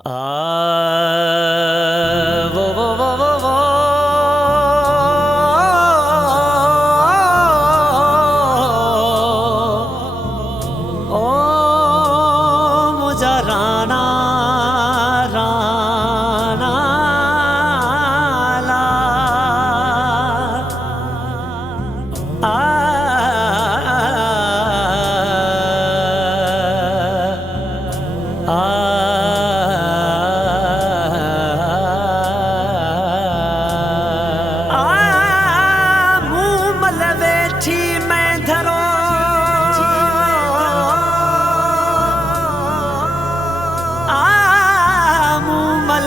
आ वो ओ मुझा राना राना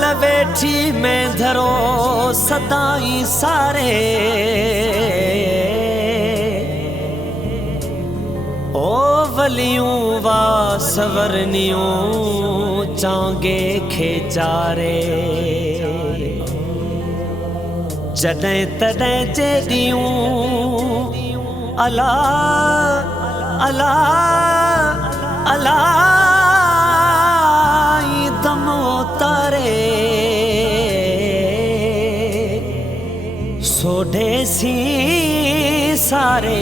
ला बैठी में धरो सदाई सारे ओ वलियों वा सवरनियों चांगे खेचारे जॾहिं तॾहिं चेदियूं अला अला अला सोडेसी सारे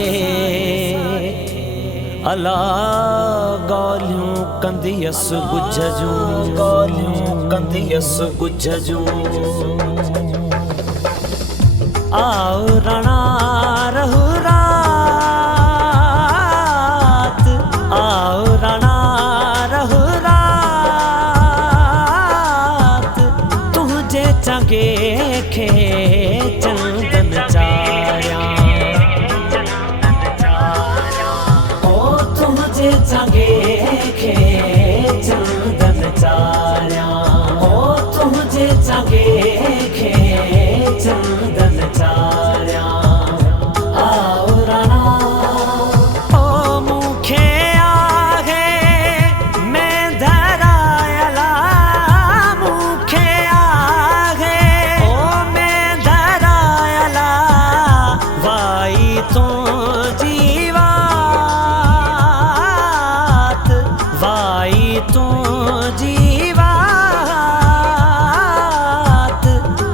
अला गौलियों कंदियस गुजजूं गौलियों कंदियस गुजजूं आओ रणा रहु रात आओ रणा रहु रात तुझे चंगे खे चंगे खे चंदन चार्या ओ तुझे चंगे खे चंदन चार्या आओ रणा ओ मुखे आहे मैं धरायला मुखे आहे ओ मैं धरायला वाई तो जीवा तू जीवात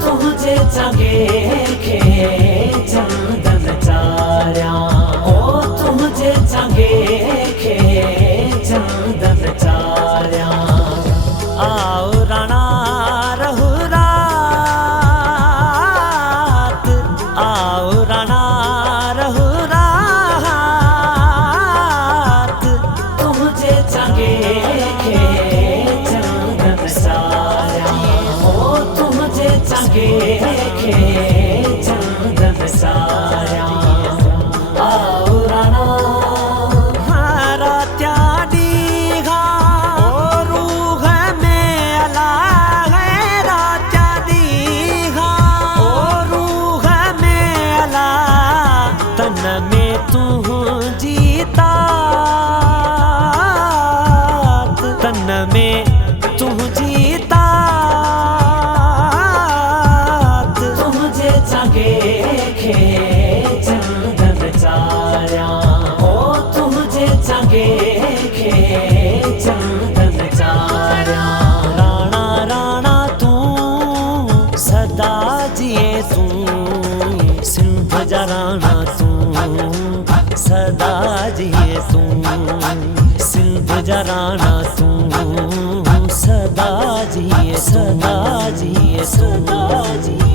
तुझे चंगे खे चंदन चार्या ओ तुझे चंगे खे चंदन चार्या आओ रणा रहु रात आओ रणा रहु रात तुझे चंगे चंगे खे चंदन साया आओ रणा हारा त्यागी घा ओ रूह में अला है रात्या दीघा ओ रूह में अला तन में तू जीता तन में तू जीता चंगे खे चंदन चार्या ओ तुझे चंगे खे चंदन चार्या राणा राणा तू सदा जिए तू सिंध जा राणा तू सदा जिए तू सिंध जा राणा तू सदा जिए सदा जिए सदा जिए